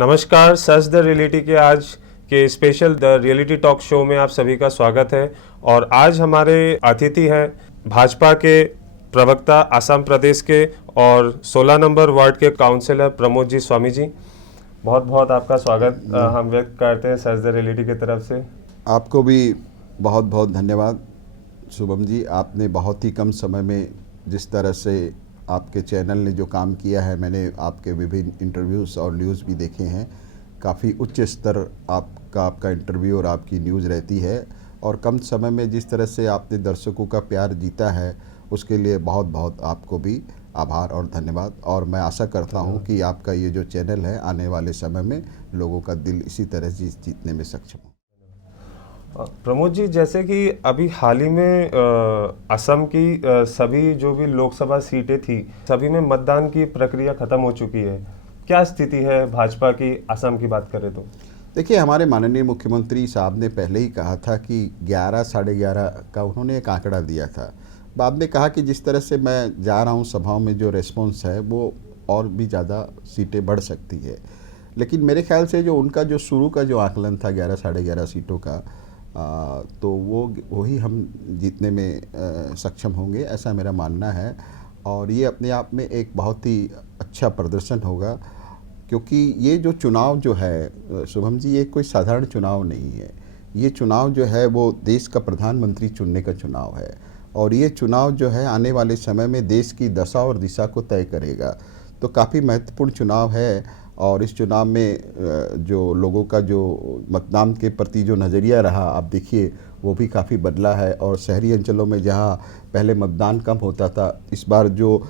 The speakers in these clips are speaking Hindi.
नमस्कार, सच द रियलिटी के आज के special the reality talk show में आप सभी का स्वागत है। और आज हमारे अतिथि हैं भाजपा के प्रवक्ता असम प्रदेश के और 16 नंबर वार्ड के काउंसिलर प्रमोद जी स्वामी जी। बहुत बहुत आपका स्वागत हम व्यक्त करते हैं सच द रियलिटी की तरफ से। आपको भी बहुत बहुत धन्यवाद शुभम जी। आपने बहुत ही कम समय में जिस तरह से आपके चैनल ने जो काम किया है, मैंने आपके विभिन्न इंटरव्यूज़ और न्यूज़ भी देखे हैं। काफ़ी उच्च स्तर आपका इंटरव्यू और आपकी न्यूज़ रहती है, और कम समय में जिस तरह से आपने दर्शकों का प्यार जीता है, उसके लिए बहुत बहुत आपको भी आभार और धन्यवाद। और मैं आशा करता हूँ कि आपका ये जो चैनल है आने वाले समय में लोगों का दिल इसी तरह से जीतने में सक्षम हो। प्रमोद जी, जैसे कि अभी हाल ही में असम की सभी जो भी लोकसभा सीटें थी, सभी में मतदान की प्रक्रिया खत्म हो चुकी है। क्या स्थिति है भाजपा की असम की बात करें तो? देखिए, हमारे माननीय मुख्यमंत्री साहब ने पहले ही कहा था कि 11 साढ़े 11 का उन्होंने एक आंकड़ा दिया था। बाद में कहा कि जिस तरह से मैं जा रहा हूँ सभाओं में, जो रिस्पॉन्स है वो और भी ज़्यादा सीटें बढ़ सकती है। लेकिन मेरे ख्याल से जो उनका जो शुरू का जो आकलन था 11 साढ़े 11 सीटों का, तो वही हम जीतने में सक्षम होंगे, ऐसा मेरा मानना है। और ये अपने आप में एक बहुत ही अच्छा प्रदर्शन होगा, क्योंकि ये जो चुनाव जो है शुभम जी, ये कोई साधारण चुनाव नहीं है। ये चुनाव जो है वो देश का प्रधानमंत्री चुनने का चुनाव है, और ये चुनाव जो है आने वाले समय में देश की दशा और दिशा को तय करेगा। तो काफ़ी महत्वपूर्ण चुनाव है, और इस चुनाव में जो लोगों का जो मतदान के प्रति जो नज़रिया रहा, आप देखिए वो भी काफ़ी बदला है। और शहरी अंचलों में जहां पहले मतदान कम होता था, इस बार जो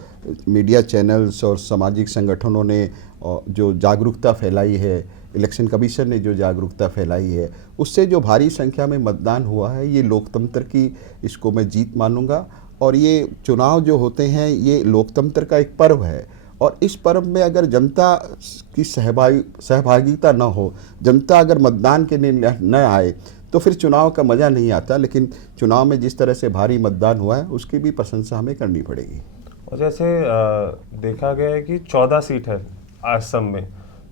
मीडिया चैनल्स और सामाजिक संगठनों ने जो जागरूकता फैलाई है, इलेक्शन कमीशन ने जो जागरूकता फैलाई है, उससे जो भारी संख्या में मतदान हुआ है, ये लोकतंत्र की, इसको मैं जीत मानूंगा। और ये चुनाव जो होते हैं, ये लोकतंत्र का एक पर्व है, और इस पर्व में अगर जनता की सहभागिता न हो, जनता अगर मतदान के लिए न आए, तो फिर चुनाव का मज़ा नहीं आता। लेकिन चुनाव में जिस तरह से भारी मतदान हुआ है, उसकी भी प्रशंसा हमें करनी पड़ेगी। और जैसे देखा गया है कि 14 सीट है असम में,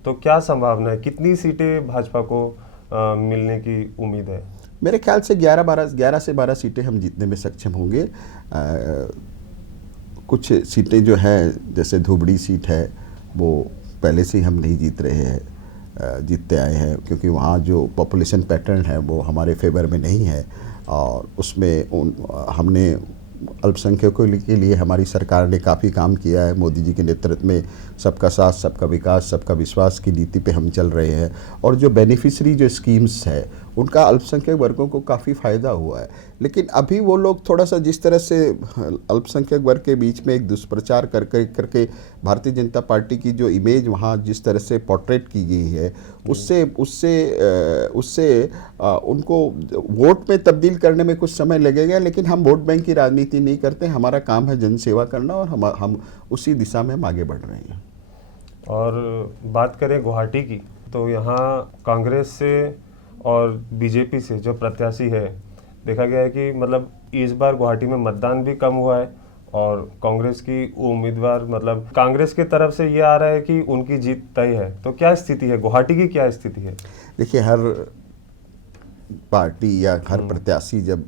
तो क्या संभावना है, कितनी सीटें भाजपा को मिलने की उम्मीद है? मेरे ख्याल से 11 से 12 सीटें हम जीतने में सक्षम होंगे। कुछ सीटें जो हैं, जैसे धुबड़ी सीट है, वो पहले से ही हम नहीं जीत रहे हैं, जीतते आए हैं, क्योंकि वहाँ जो पॉपुलेशन पैटर्न है वो हमारे फेवर में नहीं है। और उसमें हमने अल्पसंख्यकों के लिए हमारी सरकार ने काफ़ी काम किया है। मोदी जी के नेतृत्व में सबका साथ, सबका विकास, सबका विश्वास की नीति पे हम चल रहे हैं। और जो बेनिफिशरी जो स्कीम्स है, उनका अल्पसंख्यक वर्गों को काफ़ी फ़ायदा हुआ है। लेकिन अभी वो लोग थोड़ा सा जिस तरह से अल्पसंख्यक वर्ग के बीच में एक दुष्प्रचार करके भारतीय जनता पार्टी की जो इमेज वहाँ जिस तरह से पोर्ट्रेट की गई है, उससे उससे उससे उनको वोट में तब्दील करने में कुछ समय लगेगा। लेकिन हम वोट बैंक की राजनीति नहीं करते, हमारा काम है जनसेवा करना, और हम उसी दिशा में हम आगे बढ़ रहे हैं। और बात करें गुवाहाटी की, तो यहाँ कांग्रेस से और बीजेपी से जो प्रत्याशी है, देखा गया है कि मतलब इस बार गुवाहाटी में मतदान भी कम हुआ है, और कांग्रेस की उम्मीदवार, मतलब कांग्रेस की तरफ से ये आ रहा है कि उनकी जीत तय है। तो क्या स्थिति है गुवाहाटी की, क्या स्थिति है? देखिए, हर पार्टी या हर प्रत्याशी जब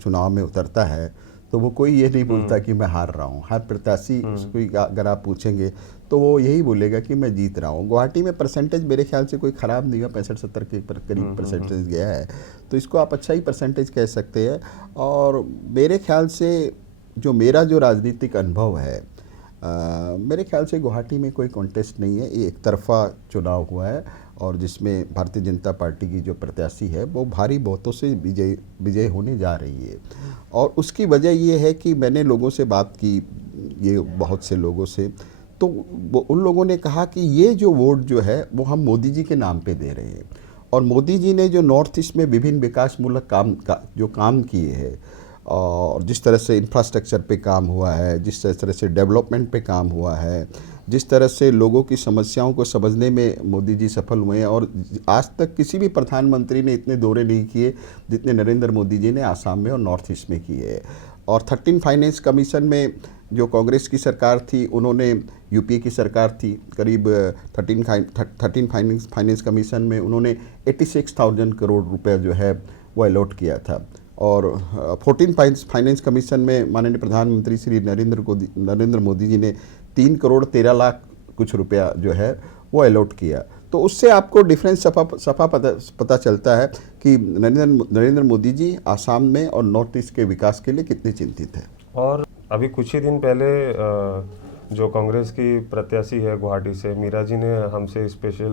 चुनाव में उतरता है, तो वो कोई ये नहीं बोलता कि मैं हार रहा हूँ। हर प्रत्याशी कोई अगर आप पूछेंगे तो वो यही बोलेगा कि मैं जीत रहा हूँ। गुवाहाटी में परसेंटेज मेरे ख्याल से कोई ख़राब नहीं है, 65-70 के करीब परसेंटेज गया है, तो इसको आप अच्छा ही परसेंटेज कह सकते हैं। और मेरे ख्याल से जो मेरा जो राजनीतिक अनुभव है, मेरे ख्याल से गुवाहाटी में कोई कॉन्टेस्ट नहीं है, ये एक तरफा चुनाव हुआ है, और जिसमें भारतीय जनता पार्टी की जो प्रत्याशी है वो भारी बहुतों से विजय होने जा रही है। और उसकी वजह ये है कि मैंने लोगों से बात की, ये बहुत से लोगों से, तो उन लोगों ने कहा कि ये जो वोट जो है वो हम मोदी जी के नाम पे दे रहे हैं। और मोदी जी ने जो नॉर्थ ईस्ट में विभिन्न विकासमूलक जो काम किए हैं, और जिस तरह से इंफ्रास्ट्रक्चर पे काम हुआ है, जिस तरह से डेवलपमेंट पे काम हुआ है, जिस तरह से लोगों की समस्याओं को समझने में मोदी जी सफल हुए हैं। और आज तक किसी भी प्रधानमंत्री ने इतने दौरे नहीं किए जितने नरेंद्र मोदी जी ने आसाम में और नॉर्थ ईस्ट में किए। और 13 फाइनेंस कमीशन में जो कांग्रेस की सरकार थी उन्होंने, यूपीए की सरकार थी, करीब 13 फाइनेंस कमीशन में उन्होंने 86,000 करोड़ रुपए जो है वो अलॉट किया था। और 14 फाइनेंस कमीशन में माननीय प्रधानमंत्री श्री नरेंद्र मोदी जी ने 3 करोड़ 13 लाख कुछ रुपया जो है वो अलॉट किया। तो उससे आपको डिफरेंस सफा पता चलता है कि नरेंद्र मोदी जी आसाम में और नॉर्थ ईस्ट के विकास के लिए कितने चिंतित हैं। और अभी कुछ ही दिन पहले जो कांग्रेस की प्रत्याशी है गुवाहाटी से, मीरा जी ने हमसे स्पेशल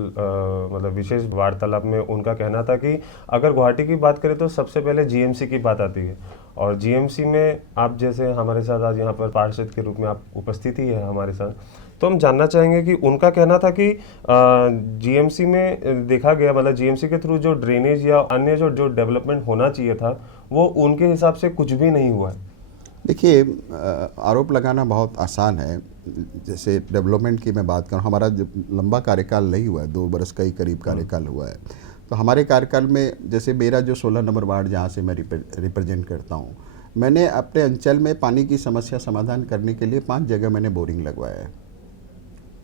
मतलब विशेष वार्तालाप में उनका कहना था कि अगर गुवाहाटी की बात करें तो सबसे पहले जीएमसी की बात आती है। और जीएमसी में आप जैसे हमारे साथ आज यहाँ पर पार्षद के रूप में आप उपस्थित ही है हमारे साथ, तो हम जानना चाहेंगे कि उनका कहना था कि जीएमसी में देखा गया, मतलब जीएमसी के थ्रू जो ड्रेनेज या अन्य जो डेवलपमेंट होना चाहिए था वो उनके हिसाब से कुछ भी नहीं हुआ है। देखिए, आरोप लगाना बहुत आसान है। जैसे डेवलपमेंट की मैं बात करूँ, हमारा जो लंबा कार्यकाल नहीं हुआ है, 2 बरस का ही करीब कार्यकाल हुआ है। तो हमारे कार्यकाल में जैसे मेरा जो 16 नंबर वार्ड जहाँ से मैं रिप्रेजेंट करता हूँ, मैंने अपने अंचल में पानी की समस्या समाधान करने के लिए 5 जगह मैंने बोरिंग लगवाया है।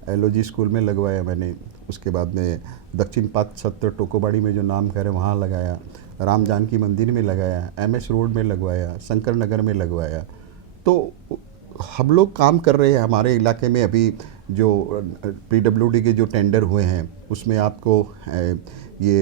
एलओजी स्कूल में लगवाया मैंने, उसके बाद में दक्षिण पात सत्र टोकोबाड़ी में जो नाम है वहाँ लगाया, राम जानकी मंदिर में लगाया, एमएस रोड में लगवाया, शंकर नगर में लगवाया। तो हम लोग काम कर रहे हैं। हमारे इलाके में अभी जो पीडब्ल्यूडी के जो टेंडर हुए हैं उसमें आपको ये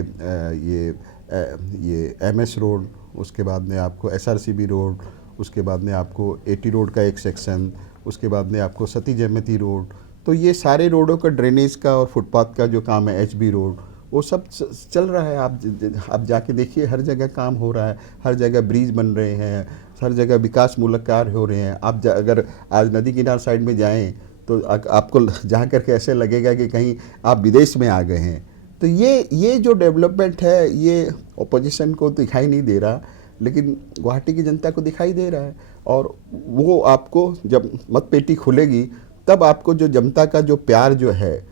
एमएस रोड, उसके बाद में आपको एसआरसीबी रोड, उसके बाद में आपको एटी रोड का एक सेक्शन, उसके बाद में आपको सती जयमती रोड, तो ये सारे रोडों का ड्रेनेज का और फुटपाथ का जो काम है, एचबी रोड, वो सब चल रहा है। आप जाके देखिए, हर जगह काम हो रहा है, हर जगह ब्रिज बन रहे हैं, हर जगह विकास मूलक कार्य हो रहे हैं। आप अगर आज नदी किनार साइड में जाएं तो आपको जा करके ऐसे लगेगा कि कहीं आप विदेश में आ गए हैं। तो ये जो डेवलपमेंट है ये ऑपोजिशन को दिखाई नहीं दे रहा, लेकिन गुवाहाटी की जनता को दिखाई दे रहा है। और वो आपको जब मतपेटी खुलेगी तब आपको जो जनता का जो प्यार जो है,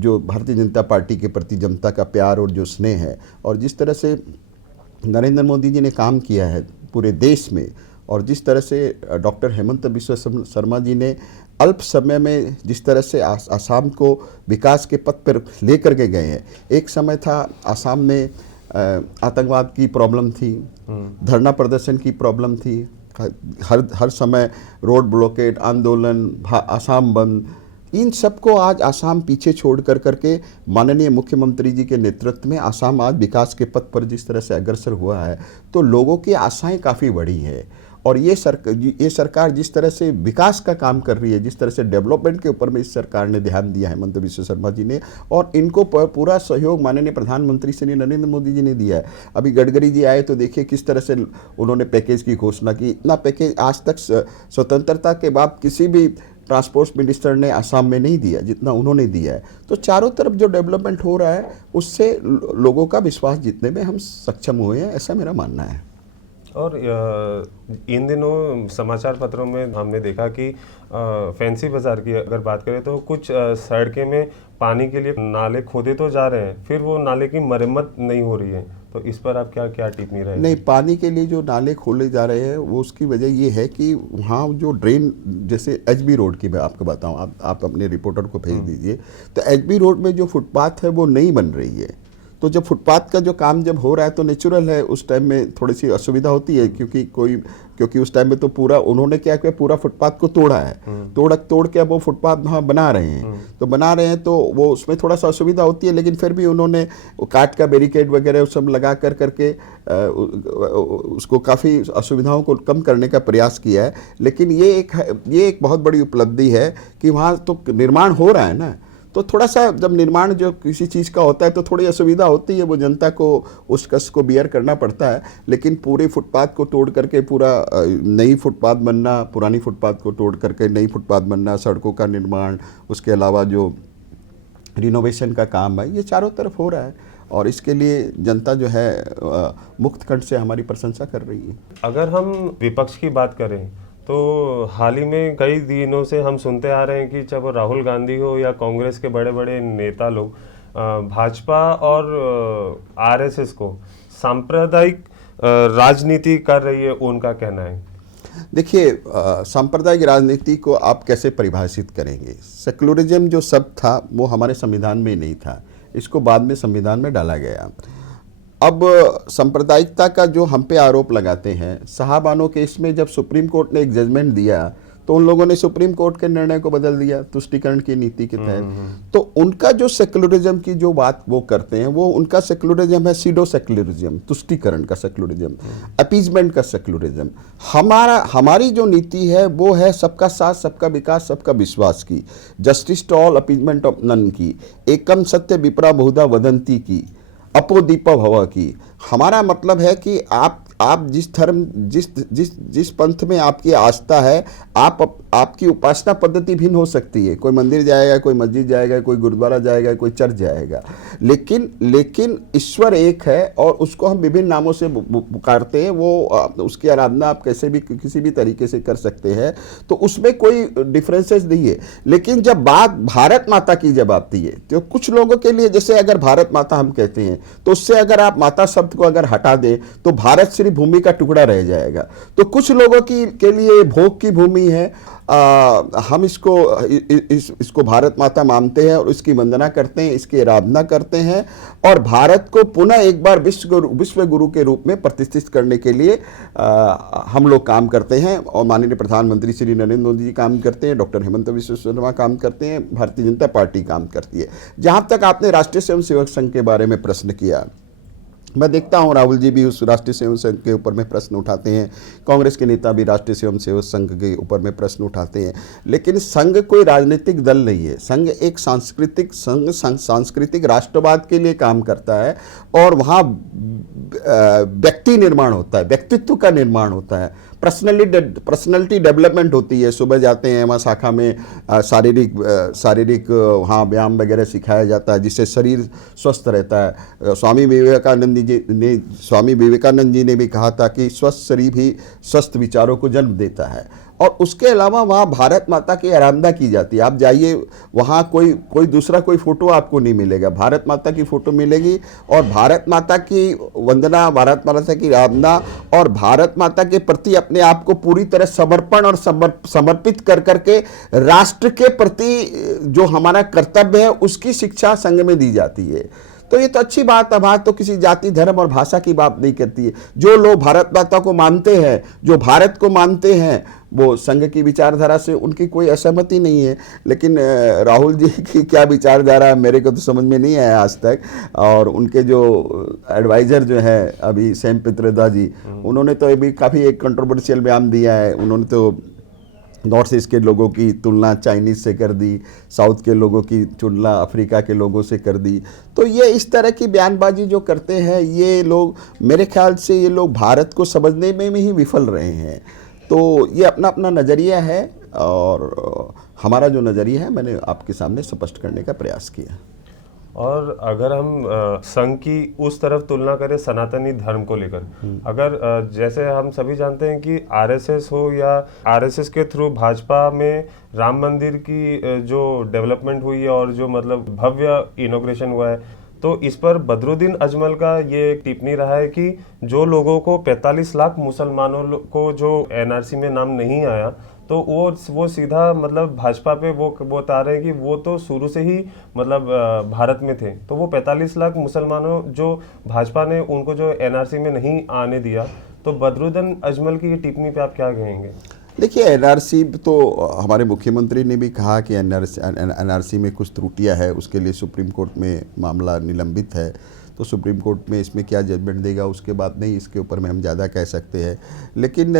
जो भारतीय जनता पार्टी के प्रति जनता का प्यार और जो स्नेह है, और जिस तरह से नरेंद्र मोदी जी ने काम किया है पूरे देश में, और जिस तरह से डॉक्टर हेमंत बिस्वा शर्मा जी ने अल्प समय में जिस तरह से आसाम को विकास के पथ पर लेकर के गए हैं। एक समय था आसाम में आतंकवाद की प्रॉब्लम थी, धरना प्रदर्शन की प्रॉब्लम थी, हर समय रोड ब्लॉकेड, आंदोलन, आसाम बंद, इन सबको आज आसाम पीछे छोड़ करके माननीय मुख्यमंत्री जी के नेतृत्व में आसाम आज विकास के पथ पर जिस तरह से अग्रसर हुआ है, तो लोगों की आशाएं काफ़ी बढ़ी है। और ये सरकार जिस तरह से विकास का काम कर रही है, जिस तरह से डेवलपमेंट के ऊपर में इस सरकार ने ध्यान दिया है, हेमंत बिस्वा शर्मा जी ने, और इनको पूरा सहयोग माननीय प्रधानमंत्री श्री नरेंद्र मोदी जी ने दिया है। अभी गडकरी जी आए तो देखिए किस तरह से उन्होंने पैकेज की घोषणा की। इतना पैकेज आज तक स्वतंत्रता के बाद किसी भी ट्रांसपोर्ट मिनिस्टर ने आसाम में नहीं दिया जितना उन्होंने दिया है। तो चारों तरफ जो डेवलपमेंट हो रहा है उससे लोगों का विश्वास जीतने में हम सक्षम हुए हैं, ऐसा मेरा मानना है। और इन दिनों समाचार पत्रों में हमने देखा कि फैंसी बाजार की अगर बात करें तो कुछ सड़कें में पानी के लिए नाले खोदे तो जा रहे हैं, फिर वो नाले की मरम्मत नहीं हो रही है। तो इस पर आप क्या टिप्पणी रहेगी? नहीं, पानी के लिए जो नाले खोले जा रहे हैं वो उसकी वजह ये है कि वहाँ जो ड्रेन, जैसे एचबी रोड की मैं आपको बताऊँ, आप अपने रिपोर्टर को भेज दीजिए, तो एचबी रोड में जो फुटपाथ है वो नहीं बन रही है। तो जब फुटपाथ का जो काम जब हो रहा है तो नेचुरल है उस टाइम में थोड़ी सी असुविधा होती है, क्योंकि उस टाइम में तो पूरा उन्होंने क्या किया, पूरा फुटपाथ को तोड़ा है, तोड़ के अब वो फुटपाथ वहाँ बना रहे हैं। तो वो उसमें थोड़ा सा असुविधा होती है, लेकिन फिर भी उन्होंने काट का बैरिकेड वगैरह सब लगा करके उसको काफ़ी असुविधाओं को कम करने का प्रयास किया है। लेकिन ये एक बहुत बड़ी उपलब्धि है कि वहाँ तो निर्माण हो रहा है ना, तो थोड़ा सा जब निर्माण जो किसी चीज़ का होता है तो थोड़ी असुविधा होती है, वो जनता को उस कष्ट को बियर करना पड़ता है। लेकिन पूरे फुटपाथ को तोड़ करके पूरा नई फुटपाथ बनना, पुरानी फुटपाथ को तोड़ करके नई फुटपाथ बनना, सड़कों का निर्माण, उसके अलावा जो रिनोवेशन का काम है, ये चारों तरफ हो रहा है। और इसके लिए जनता जो है मुक्त कंठ से हमारी प्रशंसा कर रही है। अगर हम विपक्ष की बात करें तो हाल ही में कई दिनों से हम सुनते आ रहे हैं कि चाहे वो राहुल गांधी हो या कांग्रेस के बड़े बड़े नेता लोग भाजपा और आरएसएस को सांप्रदायिक राजनीति कर रही है, उनका कहना है। देखिए, सांप्रदायिक राजनीति को आप कैसे परिभाषित करेंगे? सेक्युलरिज्म जो शब्द था वो हमारे संविधान में नहीं था, इसको बाद में संविधान में डाला गया। अब सांप्रदायिकता का जो हम पे आरोप लगाते हैं, शाहबानो केस में जब सुप्रीम कोर्ट ने एक जजमेंट दिया तो उन लोगों ने सुप्रीम कोर्ट के निर्णय को बदल दिया तुष्टीकरण की नीति के तहत। तो उनका जो सेक्युलरिज्म की जो बात वो करते हैं, वो उनका सेक्युलरिज्म है सीडो सेक्युलरिज्म, तुष्टीकरण का सेक्युलरिज्म, अपीजमेंट का सेक्युलरिज्म। हमारी जो नीति है वो है सबका साथ, सबका विकास, सबका विश्वास की, justice to all, appeasement of none की, एकम सत्य विपरा बहुधा वदंती की, अपोदीप भव की। हमारा मतलब है कि आप जिस धर्म जिस पंथ में आपकी आस्था है, आपकी उपासना पद्धति भिन्न हो सकती है। कोई मंदिर जाएगा, कोई मस्जिद जाएगा, कोई गुरुद्वारा जाएगा, कोई चर्च जाएगा, लेकिन ईश्वर एक है और उसको हम विभिन्न नामों से पुकारते हैं। वो उसकी आराधना आप कैसे भी किसी भी तरीके से कर सकते हैं, तो उसमें कोई डिफरेंसेस नहीं है। लेकिन जब बात भारत माता की जब आती है तो कुछ लोगों के लिए, जैसे अगर भारत माता हम कहते हैं तो उससे अगर आप माता शब्द को अगर हटा दें तो भारत सिर्फ भूमि का टुकड़ा रह जाएगा। तो कुछ लोगों के लिए भोग की भूमि है। हम इसको भारत माता मानते हैं और इसकी वंदना करते हैं, इसकी आराधना करते हैं और भारत को पुनः एक बार विश्व गुरु के रूप में प्रतिष्ठित करने के लिए हम लोग काम करते हैं। और माननीय प्रधानमंत्री श्री नरेंद्र मोदी जी काम करते हैं, डॉक्टर हेमंत बिस्वा शर्मा काम करते हैं, भारतीय जनता पार्टी काम करती है। जहाँ तक आपने राष्ट्रीय स्वयंसेवक संघ के बारे में प्रश्न किया, मैं देखता हूं राहुल जी भी उस राष्ट्रीय स्वयं संघ के ऊपर में प्रश्न उठाते हैं, कांग्रेस के नेता भी राष्ट्रीय स्वयं सेवक संघ के ऊपर में प्रश्न उठाते हैं। लेकिन संघ कोई राजनीतिक दल नहीं है, संघ एक सांस्कृतिक राष्ट्रवाद के लिए काम करता है और वहाँ व्यक्ति निर्माण होता है, व्यक्तित्व का निर्माण होता है, पर्सनैलिटी डेवलपमेंट होती है। सुबह जाते हैं वहाँ शाखा में शारीरिक वहाँ व्यायाम वगैरह सिखाया जाता है जिससे शरीर स्वस्थ रहता है। स्वामी विवेकानंद जी ने भी कहा था कि स्वस्थ शरीर ही स्वस्थ विचारों को जन्म देता है। और उसके अलावा वहाँ भारत माता की आराधना की जाती है। आप जाइए वहाँ कोई दूसरा कोई फोटो आपको नहीं मिलेगा, भारत माता की फोटो मिलेगी और भारत माता की वंदना, भारत माता की आराधना और भारत माता के प्रति अपने आप को पूरी तरह समर्पण और समर्पित कर करके राष्ट्र के प्रति जो हमारा कर्तव्य है उसकी शिक्षा संघ में दी जाती है। तो ये तो अच्छी बात है। बात तो किसी जाति, धर्म और भाषा की बात नहीं करती है। जो लोग भारत माता को मानते हैं, जो भारत को मानते हैं, वो संघ की विचारधारा से उनकी कोई असहमति नहीं है। लेकिन राहुल जी की क्या विचारधारा है मेरे को तो समझ में नहीं आया आज तक। और उनके जो एडवाइज़र जो है अभी सैम पित्रोदा जी, उन्होंने तो अभी काफ़ी एक कंट्रोवर्शियल बयान दिया है। उन्होंने तो नॉर्थ ईस्ट के लोगों की तुलना चाइनीज़ से कर दी, साउथ के लोगों की तुलना अफ्रीका के लोगों से कर दी। तो ये इस तरह की बयानबाजी जो करते हैं ये लोग, मेरे ख्याल से ये लोग भारत को समझने में ही विफल रहे हैं। तो ये अपना अपना नज़रिया है और हमारा जो नज़रिया है मैंने आपके सामने स्पष्ट करने का प्रयास किया। और अगर हम संघ की उस तरफ तुलना करें सनातनी धर्म को लेकर, अगर जैसे हम सभी जानते हैं कि आरएसएस हो या आरएसएस के थ्रू भाजपा में राम मंदिर की जो डेवलपमेंट हुई है और जो मतलब भव्य इनॉग्रेशन हुआ है, तो इस पर बदरुद्दीन अजमल का ये एक टिप्पणी रहा है कि जो लोगों को 45 लाख मुसलमानों को जो एनआरसी में नाम नहीं आया, तो वो सीधा मतलब भाजपा पे वो बता रहे हैं कि वो तो शुरू से ही मतलब भारत में थे। तो वो 45 लाख मुसलमानों जो भाजपा ने उनको जो एनआरसी में नहीं आने दिया, तो बदरुद्दीन अजमल की ये टिप्पणी पे आप क्या कहेंगे? देखिए, एनआरसी तो हमारे मुख्यमंत्री ने भी कहा कि एनआरसी में कुछ त्रुटियां है, उसके लिए सुप्रीम कोर्ट में मामला निलंबित है। तो सुप्रीम कोर्ट में इसमें क्या जजमेंट देगा उसके बाद नहीं, इसके ऊपर में हम ज़्यादा कह सकते हैं। लेकिन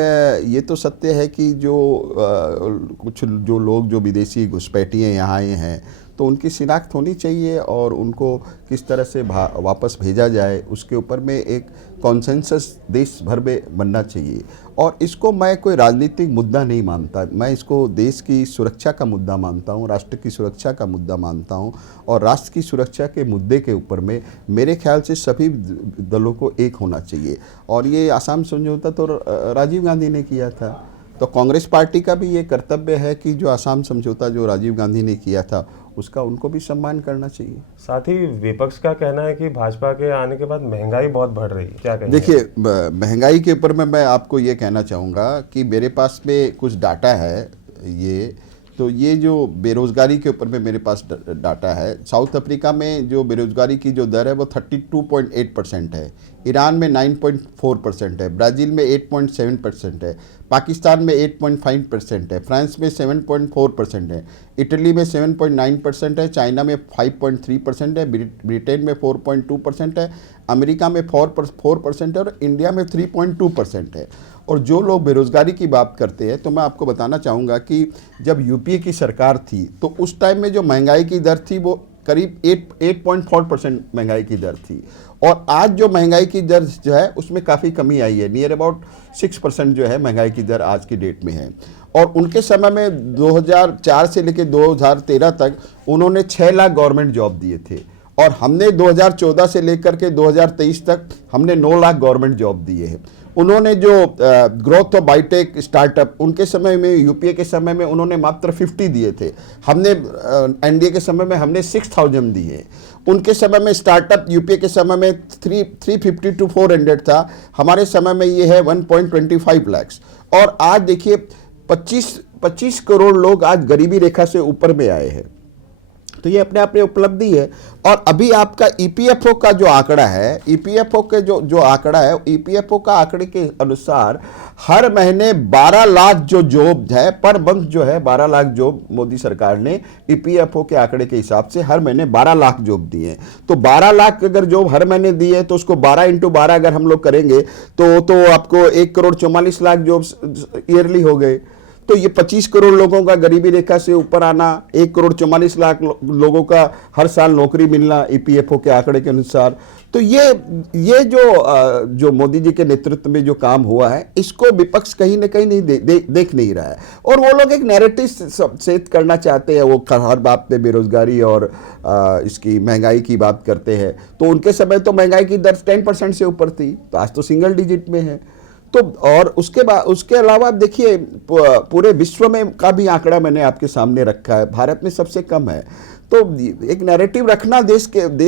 ये तो सत्य है कि कुछ जो लोग जो विदेशी घुसपैठिए यहाँ आए हैं तो उनकी शिनाख्त होनी चाहिए और उनको किस तरह से वापस भेजा जाए उसके ऊपर में एक कॉन्सेंसस देश भर में बनना चाहिए। और इसको मैं कोई राजनीतिक मुद्दा नहीं मानता, मैं इसको देश की सुरक्षा का मुद्दा मानता हूँ, राष्ट्र की सुरक्षा का मुद्दा मानता हूँ। और राष्ट्र की सुरक्षा के मुद्दे के ऊपर में मेरे ख्याल से सभी दलों को एक होना चाहिए। और ये आसाम समझौता तो राजीव गांधी ने किया था, तो कांग्रेस पार्टी का भी ये कर्तव्य है कि जो आसाम समझौता जो राजीव गांधी ने किया था उसका उनको भी सम्मान करना चाहिए। साथ ही विपक्ष का कहना है कि भाजपा के आने के बाद महंगाई बहुत बढ़ रही है, क्या कहेंगे? देखिए, महंगाई के ऊपर में मैं आपको ये कहना चाहूँगा कि मेरे पास में कुछ डाटा है। ये तो ये जो बेरोज़गारी के ऊपर में मेरे पास डाटा है, साउथ अफ्रीका में जो बेरोज़गारी की जो दर है वो 32.8% है, ईरान में 9.4% है, ब्राज़ील में 8.7% है, पाकिस्तान में 8.5% है, फ्रांस में 7.4% है, इटली में 7.9% है, चाइना में 5.3% है, ब्रिटेन में 4.2% है, अमेरिका में 4% है और इंडिया में 3.2% है। और जो लोग बेरोज़गारी की बात करते हैं तो मैं आपको बताना चाहूँगा कि जब यूपीए की सरकार थी तो उस टाइम में जो महंगाई की दर थी वो करीब 8.4% महंगाई की दर थी, और आज जो महंगाई की दर जो है उसमें काफ़ी कमी आई है, नियर अबाउट 6% जो है महंगाई की दर आज की डेट में है। और उनके समय में 2004 से लेकर 2013 तक उन्होंने 6 लाख गवर्नमेंट जॉब दिए थे, और हमने 2014 से लेकर के 2023 तक हमने 9 लाख गवर्नमेंट जॉब दिए हैं। उन्होंने जो ग्रोथ ऑफ बायोटेक स्टार्टअप, उनके समय में यूपीए के समय में उन्होंने मात्र 50 दिए थे, हमने एनडीए के समय में हमने 6000 दिए। उनके समय में स्टार्टअप यूपीए के समय में 350 to 400 था, हमारे समय में ये है 1.25 लाख। और आज देखिए 25 करोड़ लोग आज गरीबी रेखा से ऊपर में आए हैं, तो ये अपने आप में उपलब्धि है। और अभी आपका ईपीएफओ का जो आंकड़ा है, ईपीएफओ के जो आंकड़ा है, ईपीएफओ का आंकड़े के अनुसार हर महीने 12 लाख जो जॉब है, पर मंथ जो है 12 लाख जॉब मोदी सरकार ने ईपीएफओ के आंकड़े के हिसाब से हर महीने 12 लाख जॉब दिए। तो 12 लाख अगर जॉब हर महीने दी है तो उसको 12 × 12 अगर हम लोग करेंगे तो आपको 1,44,00,000 जॉब ईयरली हो गए। तो ये 25 करोड़ लोगों का गरीबी रेखा से ऊपर आना, 1,44,00,000 लोगों का हर साल नौकरी मिलना ईपीएफओ के आंकड़े के अनुसार, तो ये जो मोदी जी के नेतृत्व में जो काम हुआ है, इसको विपक्ष कहीं ना कहीं नहीं देख नहीं रहा है। और वो लोग एक नैरेटिव सेट करना चाहते हैं, वो हर बात पे बेरोजगारी और इसकी महंगाई की बात करते हैं। तो उनके समय तो महंगाई की दर 10% से ऊपर थी, तो आज तो सिंगल डिजिट में है। तो और उसके अलावा देखिए पूरे विश्व में का भी आंकड़ा मैंने आपके सामने रखा है, भारत में सबसे कम है। तो एक नैरेटिव रखना देश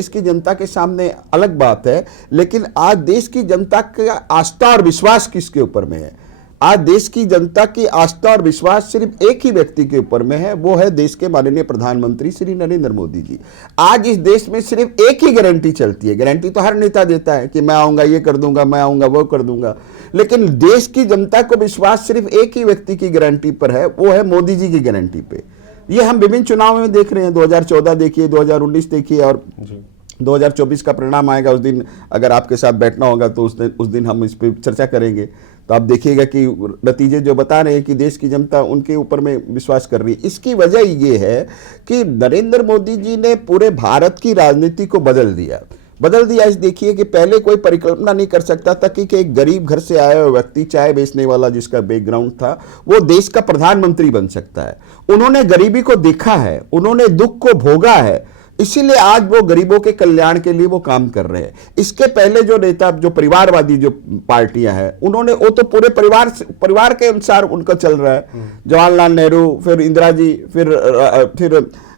की जनता के सामने अलग बात है, लेकिन आज देश की जनता का आस्था और विश्वास किसके ऊपर में है? आज देश की जनता की आस्था और विश्वास सिर्फ एक ही व्यक्ति के ऊपर में है, वो है देश के माननीय प्रधानमंत्री श्री नरेंद्र मोदी जी। आज इस देश में सिर्फ एक ही गारंटी चलती है, गारंटी तो हर नेता देता है कि मैं आऊंगा ये कर दूंगा, मैं आऊंगा वो कर दूंगा, लेकिन देश की जनता को विश्वास सिर्फ एक ही व्यक्ति की गारंटी पर है, वो है मोदी जी की गारंटी पे। ये हम विभिन्न चुनाव में देख रहे हैं, 2014 देखिए, 2019 देखिए, और 2024 का परिणाम आएगा, उस दिन अगर आपके साथ बैठना होगा तो उस दिन हम इस पर चर्चा करेंगे। तो आप देखिएगा कि नतीजे जो बता रहे हैं कि देश की जनता उनके ऊपर में विश्वास कर रही है। इसकी वजह ये है कि नरेंद्र मोदी जी ने पूरे भारत की राजनीति को बदल दिया। इस देखिए कि पहले कोई परिकल्पना नहीं कर सकता था कि एक गरीब घर से आया हुआ व्यक्ति, चाय बेचने वाला जिसका बैकग्राउंड था, वो देश का प्रधानमंत्री बन सकता है। उन्होंने गरीबी को देखा है, उन्होंने दुख को भोगा है, इसीलिए आज वो गरीबों के कल्याण के लिए वो काम कर रहे हैं। इसके पहले जो नेता, जो परिवारवादी जो पार्टियां हैं, उन्होंने वो तो पूरे परिवार के अनुसार उनका चल रहा है। जवाहरलाल नेहरू, फिर इंदिरा जी, फिर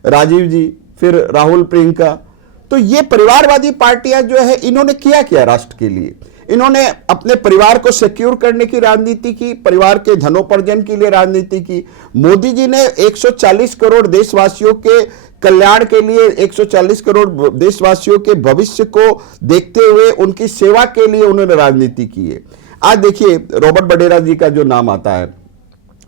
राजीव जी, फिर राहुल, प्रियंका। तो ये परिवारवादी पार्टियां जो है, इन्होंने किया राष्ट्र के लिए, इन्होंने अपने परिवार को सिक्योर करने की राजनीति की, परिवार के धनोपार्जन के लिए राजनीति की। मोदी जी ने 140 करोड़ देशवासियों के कल्याण के लिए, 140 करोड़ देशवासियों के भविष्य को देखते हुए उनकी सेवा के लिए उन्होंने राजनीति की है। आज देखिए रॉबर्ट वड्रा जी का जो नाम आता है,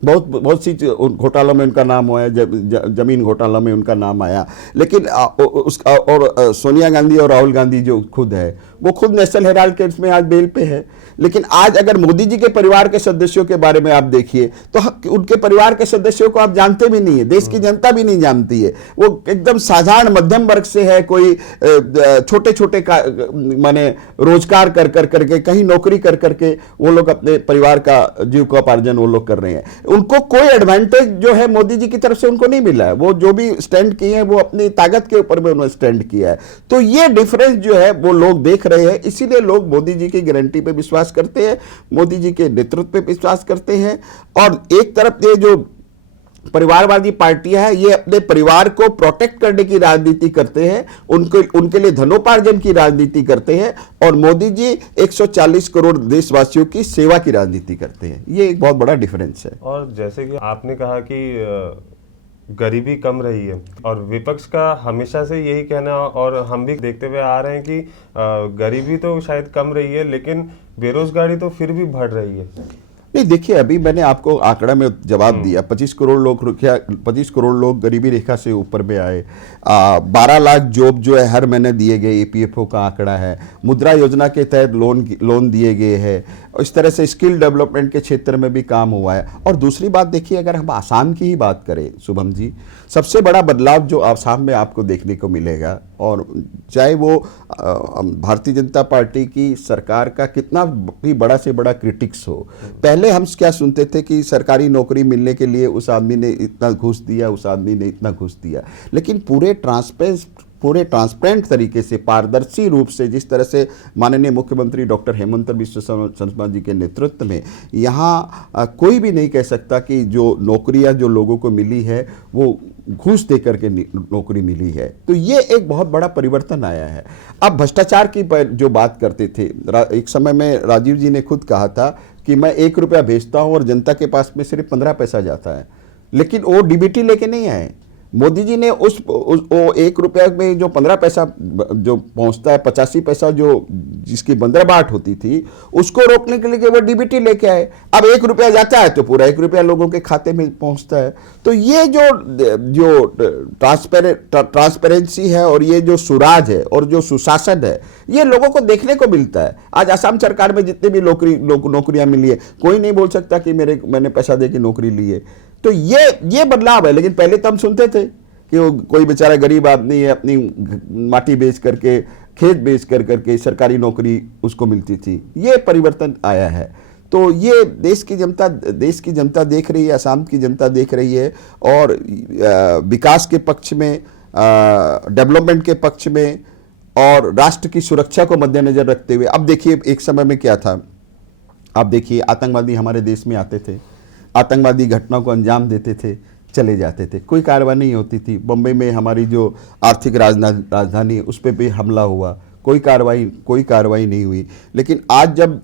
बहुत सी घोटालों में उनका नाम हुआ है, जमीन घोटाला में उनका नाम आया, लेकिन और सोनिया गांधी और राहुल गांधी जो खुद है, वो खुद नेशनल हेराल्ड केस में आज बेल पे है। लेकिन आज अगर मोदी जी के परिवार के सदस्यों के बारे में आप देखिए तो उनके परिवार के सदस्यों को आप जानते भी नहीं है, देश की जनता भी नहीं जानती है। वो एकदम साधारण मध्यम वर्ग से है, कोई छोटे माने रोजगार कर करके, कहीं नौकरी कर करके वो लोग अपने परिवार का जीविकोपार्जन वो लोग कर रहे हैं। उनको कोई एडवांटेज जो है मोदी जी की तरफ से उनको नहीं मिला है। वो जो भी स्टैंड किए हैं वो अपनी ताकत के ऊपर में उन्होंने स्टैंड किया है। तो ये डिफरेंस जो है वो लोग देख रहे हैं, इसीलिए लोग मोदी जी की गारंटी पे विश्वास करते हैं, मोदी जी के नेतृत्व पे विश्वास करते हैं। और एक तरफ ये जो परिवारवादी पार्टियां हैं, ये अपने परिवार को प्रोटेक्ट करने की राजनीति करते हैं, उनके लिए धनोपार्जन की राजनीति करते हैं, और मोदी जी 140 करोड़ देशवासियों की सेवा की राजनीति करते हैं। ये एक बहुत बड़ा डिफरेंस है। और जैसे कि आपने कहा कि गरीबी कम रही है, और विपक्ष का हमेशा से यही कहना, और हम भी देखते हुए आ रहे हैं कि गरीबी तो शायद कम रही है, लेकिन बेरोजगारी तो फिर भी बढ़ रही है। नहीं, देखिए, अभी मैंने आपको आंकड़ा में जवाब दिया, 25 करोड़ लोग गरीबी रेखा से ऊपर में आए, 12 लाख जॉब जो है हर महीने दिए गए, ईपीएफओ का आंकड़ा है, मुद्रा योजना के तहत लोन दिए गए हैं, इस तरह से स्किल डेवलपमेंट के क्षेत्र में भी काम हुआ है। और दूसरी बात देखिए, अगर हम आसाम की ही बात करें शुभम जी, सबसे बड़ा बदलाव जो आसाम में आपको देखने को मिलेगा, और चाहे वो भारतीय जनता पार्टी की सरकार का कितना भी बड़ा से बड़ा क्रिटिक्स हो, पहले हम क्या सुनते थे कि सरकारी नौकरी मिलने के लिए उस आदमी ने इतना घूस दिया, उस आदमी ने इतना घूस दिया, लेकिन पूरे ट्रांसपेरेंट तरीके से, पारदर्शी रूप से, जिस तरह से माननीय मुख्यमंत्री डॉक्टर हेमंत बिस्वा शर्मा जी के नेतृत्व में यहाँ कोई भी नहीं कह सकता कि जो नौकरियां जो लोगों को मिली है वो घूस देकर के नौकरी मिली है। तो ये एक बहुत बड़ा परिवर्तन आया है। अब भ्रष्टाचार की जो बात करते थे, एक समय में राजीव जी ने खुद कहा था कि मैं 1 रुपया भेजता हूं और जनता के पास में सिर्फ 15 पैसा जाता है, लेकिन वो डीबीटी लेके नहीं आए। मोदी जी ने उस 1 रुपया में जो 15 पैसा जो पहुंचता है, 85 पैसा जो जिसकी बंदरबाट होती थी, उसको रोकने के लिए वो डीबीटी लेके आए। अब 1 रुपया जाता है तो पूरा 1 रुपया लोगों के खाते में पहुंचता है। तो ये जो ट्रांसपेरेंसी है, और ये जो सुराज है, और जो सुशासन है, ये लोगों को देखने को मिलता है। आज असम सरकार में जितने भी नौकरियां मिली है, कोई नहीं बोल सकता कि मैंने पैसा दे के नौकरी ली है। तो ये बदलाव है। लेकिन पहले तो हम सुनते थे कि वो कोई बेचारा गरीब आदमी है, अपनी माटी बेच करके, खेत बेच करके सरकारी नौकरी उसको मिलती थी। ये परिवर्तन आया है। तो ये देश की जनता देख रही है, असम की जनता देख रही है, और विकास के पक्ष में, डेवलपमेंट के पक्ष में, और राष्ट्र की सुरक्षा को मद्देनजर रखते हुए। अब देखिए, एक समय में क्या था, आप देखिए, आतंकवादी हमारे देश में आते थे, आतंकवादी घटना को अंजाम देते थे, चले जाते थे, कोई कार्रवाई नहीं होती थी। बम्बई में हमारी जो आर्थिक राजधानी है, उस पर भी हमला हुआ, कोई कार्रवाई नहीं हुई। लेकिन आज जब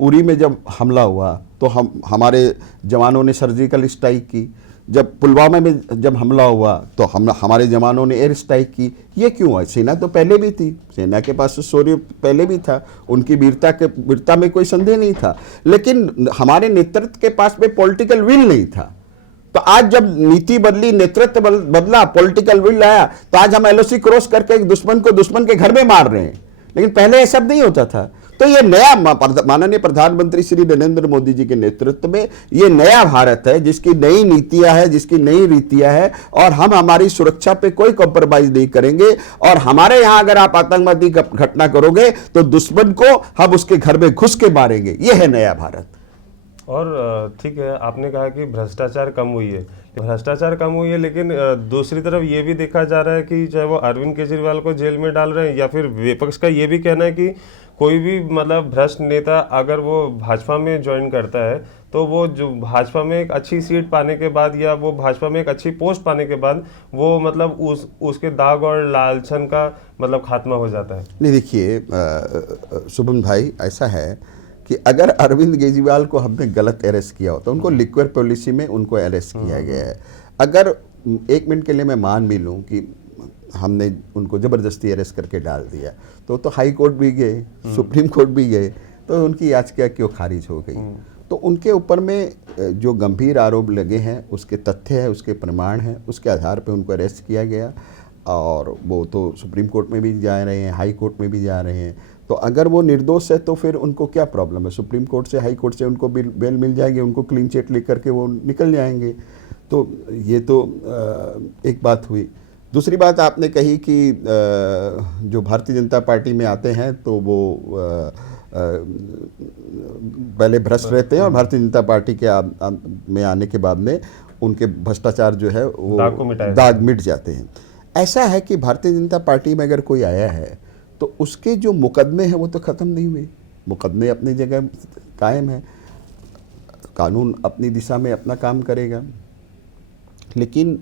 उरी में जब हमला हुआ, तो हमारे जवानों ने सर्जिकल स्ट्राइक की। जब पुलवामा में जब हमला हुआ, तो हमारे जवानों ने एयर स्ट्राइक की। ये क्यों है? सेना तो पहले भी थी, सेना के पास शौर्य पहले भी था, उनकी वीरता में कोई संदेह नहीं था, लेकिन हमारे नेतृत्व के पास में पॉलिटिकल विल नहीं था। तो आज जब नीति बदली, नेतृत्व बदला, पॉलिटिकल विल आया, तो आज हम एलओसी क्रॉस करके एक दुश्मन को दुश्मन के घर में मार रहे हैं, लेकिन पहले ये सब नहीं होता था। तो ये नया, माननीय प्रधानमंत्री श्री नरेंद्र मोदी जी के नेतृत्व में ये नया भारत है, जिसकी नई नीतियां है, जिसकी नई रीतियां है, और हम हमारी सुरक्षा पे कोई कॉम्प्रोमाइज नहीं करेंगे। और हमारे यहां अगर आप आतंकवादी घटना करोगे तो दुश्मन को हम उसके घर में घुस के मारेंगे। ये है नया भारत। और ठीक है, आपने कहा कि भ्रष्टाचार कम हुई है, लेकिन दूसरी तरफ ये भी देखा जा रहा है कि चाहे वो अरविंद केजरीवाल को जेल में डाल रहे हैं, या फिर विपक्ष का ये भी कहना है कि कोई भी मतलब भ्रष्ट नेता अगर वो भाजपा में ज्वाइन करता है, तो वो जो भाजपा में एक अच्छी सीट पाने के बाद, या वो भाजपा में एक अच्छी पोस्ट पाने के बाद, वो मतलब उसके दाग और लालचन का मतलब खात्मा हो जाता है। नहीं, देखिए शुभम भाई, ऐसा है कि अगर अरविंद केजरीवाल को हमने गलत अरेस्ट किया होता, उनको लिक्विड पॉलिसी में उनको अरेस्ट किया गया है, अगर 1 मिनट के लिए मैं मान भी लूँ कि हमने उनको ज़बरदस्ती अरेस्ट करके डाल दिया, तो हाई कोर्ट भी गए, सुप्रीम कोर्ट भी गए, तो उनकी याचिका क्यों खारिज हो गई? तो उनके ऊपर में जो गंभीर आरोप लगे हैं, उसके तथ्य है, उसके प्रमाण हैं, उसके आधार पर उनको अरेस्ट किया गया, और वो तो सुप्रीम कोर्ट में भी जा रहे हैं, हाई कोर्ट में भी जा रहे हैं। तो अगर वो निर्दोष है तो फिर उनको क्या प्रॉब्लम है? सुप्रीम कोर्ट से, हाई कोर्ट से उनको बेल मिल जाएगी, उनको क्लीन चिट लेकर के वो निकल जाएंगे। तो ये तो एक बात हुई। दूसरी बात आपने कही कि जो भारतीय जनता पार्टी में आते हैं तो वो पहले भ्रष्ट रहते हैं, और भारतीय जनता पार्टी के में आने के बाद में उनके भ्रष्टाचार जो है वो दाग मिट जाते हैं। ऐसा है कि भारतीय जनता पार्टी में अगर कोई आया है तो उसके जो मुकदमे हैं वो तो ख़त्म नहीं हुए, मुकदमे अपनी जगह कायम है, कानून अपनी दिशा में अपना काम करेगा। लेकिन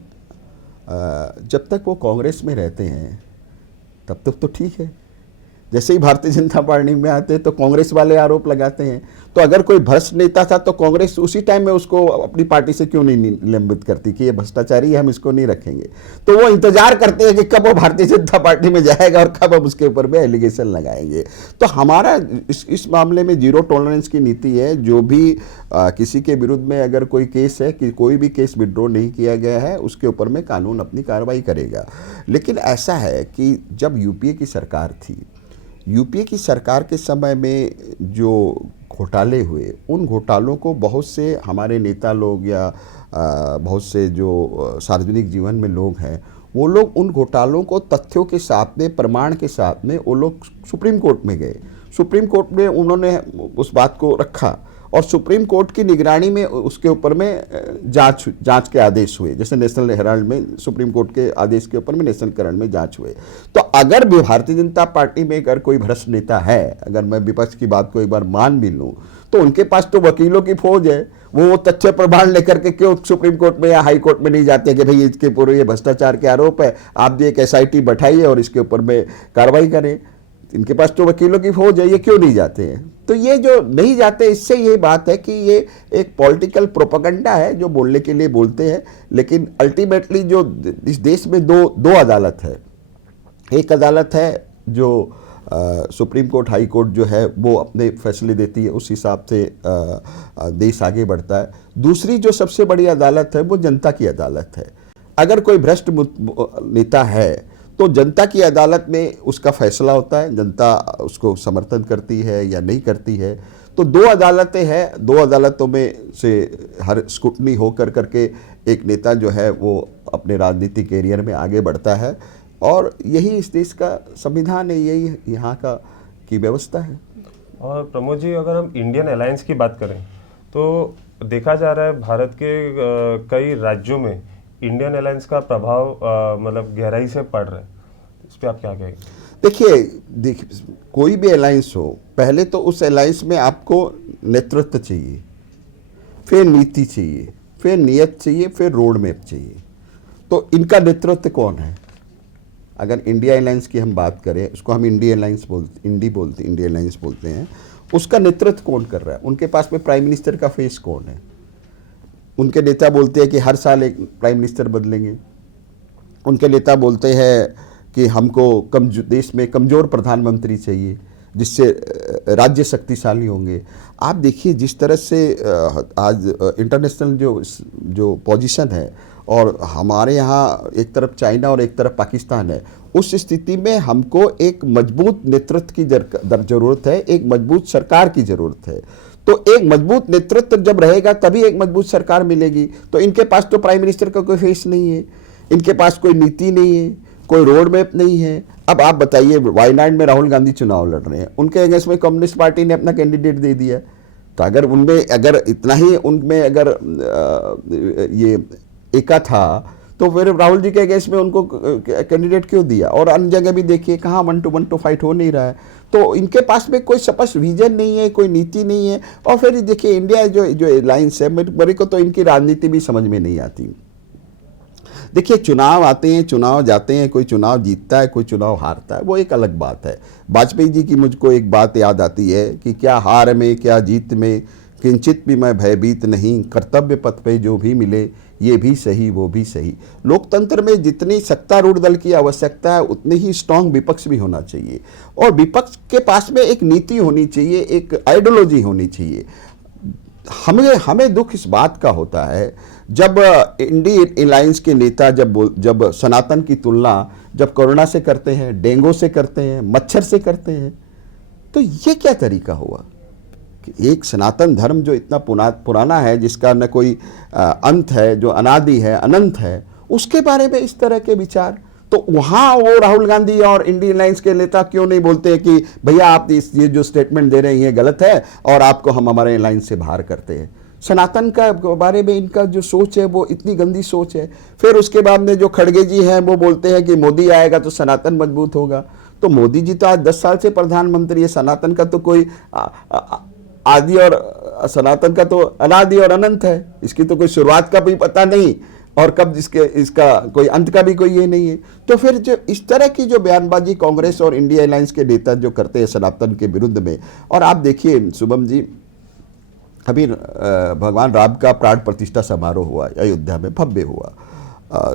जब तक वो कांग्रेस में रहते हैं तब तक तो ठीक है। जैसे ही भारतीय जनता पार्टी में आते हैं तो कांग्रेस वाले आरोप लगाते हैं। तो अगर कोई भ्रष्ट नेता था तो कांग्रेस उसी टाइम में उसको अपनी पार्टी से क्यों नहीं निलंबित करती कि ये भ्रष्टाचारी है, हम इसको नहीं रखेंगे। तो वो इंतजार करते हैं कि कब वो भारतीय जनता पार्टी में जाएगा और कब हम उसके ऊपर में एलिगेशन लगाएंगे। तो हमारा इस मामले में जीरो टॉलरेंस की नीति है। जो भी किसी के विरुद्ध में अगर कोई केस है कि कोई भी केस विड्रॉ नहीं किया गया है उसके ऊपर में कानून अपनी कार्रवाई करेगा। लेकिन ऐसा है कि जब यूपीए की सरकार थी, यूपीए की सरकार के समय में जो घोटाले हुए, उन घोटालों को बहुत से हमारे नेता लोग या बहुत से जो सार्वजनिक जीवन में लोग हैं, वो लोग उन घोटालों को तथ्यों के साथ में, प्रमाण के साथ में वो लोग सुप्रीम कोर्ट में गए। सुप्रीम कोर्ट में उन्होंने उस बात को रखा और सुप्रीम कोर्ट की निगरानी में उसके ऊपर में जांच के आदेश हुए। जैसे नेशनल हेराल्ड में सुप्रीम कोर्ट के आदेश के ऊपर में नेशनल करंट में जांच हुए। तो अगर भी भारतीय जनता पार्टी में अगर कोई भ्रष्ट नेता है, अगर मैं विपक्ष की बात को एक बार मान भी लूँ, तो उनके पास तो वकीलों की फौज है। वो तथ्य प्रमाण लेकर के क्यों सुप्रीम कोर्ट में या हाई कोर्ट में नहीं जाते कि भाई इसके पूरे ये भ्रष्टाचार के आरोप है, आप भी एक SIT बैठाइए और इसके ऊपर में कार्रवाई करें। इनके पास तो वकीलों की फौज है, ये क्यों नहीं जाते हैं? तो ये जो नहीं जाते, इससे ये बात है कि ये एक पॉलिटिकल प्रोपेगेंडा है जो बोलने के लिए बोलते हैं। लेकिन अल्टीमेटली जो इस देश में दो अदालत है। एक अदालत है जो सुप्रीम कोर्ट, हाई कोर्ट जो है वो अपने फैसले देती है, उस हिसाब से देश आगे बढ़ता है। दूसरी जो सबसे बड़ी अदालत है वो जनता की अदालत है। अगर कोई भ्रष्ट नेता है तो जनता की अदालत में उसका फैसला होता है, जनता उसको समर्थन करती है या नहीं करती है। तो दो अदालतें हैं, दो अदालतों में से हर स्क्रूटनी हो करके एक नेता जो है वो अपने राजनीतिक कैरियर में आगे बढ़ता है। और यही इस देश का संविधान है, यही यहाँ का की व्यवस्था है। और प्रमोद जी, अगर हम इंडियन अलायंस की बात करें तो देखा जा रहा है भारत के कई राज्यों में इंडियन अलायंस का प्रभाव मतलब गहराई से पड़ रहा है। इस पर आप क्या कहेंगे? देखिए, कोई भी अलायंस हो, पहले तो उस अलायंस में आपको नेतृत्व चाहिए, फिर नीति चाहिए, फिर नियत चाहिए, फिर रोड मैप चाहिए। तो इनका नेतृत्व कौन है? अगर इंडिया अलायंस की हम बात करें, उसको हम इंडिया अलायंस इंडिया अलायंस बोलते हैं। उसका नेतृत्व कौन कर रहा है? उनके पास में प्राइम मिनिस्टर का फेस कौन है? उनके नेता बोलते हैं कि हर साल एक प्राइम मिनिस्टर बदलेंगे। उनके नेता बोलते हैं कि हमको देश में कमज़ोर प्रधानमंत्री चाहिए जिससे राज्य शक्तिशाली होंगे। आप देखिए जिस तरह से आज इंटरनेशनल जो पोजीशन है, और हमारे यहाँ एक तरफ चाइना और एक तरफ पाकिस्तान है, उस स्थिति में हमको एक मजबूत नेतृत्व की ज़रूरत है, एक मजबूत सरकार की ज़रूरत है। तो एक मजबूत नेतृत्व जब रहेगा तभी एक मजबूत सरकार मिलेगी। तो इनके पास तो प्राइम मिनिस्टर का कोई फेस नहीं है, इनके पास कोई नीति नहीं है, कोई रोड मैप नहीं है। अब आप बताइए, वायनाड में राहुल गांधी चुनाव लड़ रहे हैं, उनके अगेंस्ट में कम्युनिस्ट पार्टी ने अपना कैंडिडेट दे दिया। तो अगर उनमें अगर इतना ही उनमें अगर ये एका था तो फिर राहुल जी के अगेंस्ट में उनको कैंडिडेट क्यों दिया? और अन्य जगह भी देखिए कहाँ 1 to 1 फाइट हो नहीं रहा है। तो इनके पास में कोई स्पष्ट विजन नहीं है, कोई नीति नहीं है। और फिर देखिए इंडिया जो अलायंस है, मेरे को तो इनकी राजनीति भी समझ में नहीं आती। देखिए, चुनाव आते हैं, चुनाव जाते हैं, कोई चुनाव जीतता है, कोई चुनाव हारता है, वो एक अलग बात है। वाजपेयी जी की मुझको एक बात याद आती है कि क्या हार में क्या जीत में किंचित भी मैं भयभीत नहीं, कर्तव्य पथ पे जो भी मिले ये भी सही वो भी सही। लोकतंत्र में जितनी सत्तारूढ़ दल की आवश्यकता है उतनी ही स्ट्रांग विपक्ष भी होना चाहिए, और विपक्ष के पास में एक नीति होनी चाहिए, एक आइडियोलॉजी होनी चाहिए। हमें दुख इस बात का होता है जब इंडियन अलायंस के नेता जब सनातन की तुलना जब कोरोना से करते हैं, डेंगू से करते हैं, मच्छर से करते हैं। तो ये क्या तरीका हुआ कि एक सनातन धर्म जो इतना पुराना है, जिसका न कोई अंत है, जो अनादि है, अनंत है, उसके बारे में इस तरह के विचार। तो वहाँ वो राहुल गांधी और इंडियन अलायंस के नेता क्यों नहीं बोलते कि भैया आप ये जो स्टेटमेंट दे रहे हैं ये गलत है और आपको हम हमारे अलायंस से बाहर करते हैं। सनातन का बारे में इनका जो सोच है वो इतनी गंदी सोच है। फिर उसके बाद में जो खड़गे जी हैं वो बोलते हैं कि मोदी आएगा तो सनातन मजबूत होगा। तो मोदी जी तो आज 10 साल से प्रधानमंत्री है। सनातन का तो कोई आदि और सनातन का तो अनादि और अनंत है, इसकी तो कोई शुरुआत का भी पता नहीं। और कब इसका कोई अंत का भी कोई ये नहीं है। तो फिर जो इस तरह की जो बयानबाजी कांग्रेस और इंडिया अलायंस के नेता जो करते हैं सनातन के विरुद्ध में, और आप देखिए शुभम जी, अभी भगवान राम का प्राण प्रतिष्ठा समारोह हुआ अयोध्या में, भव्य हुआ,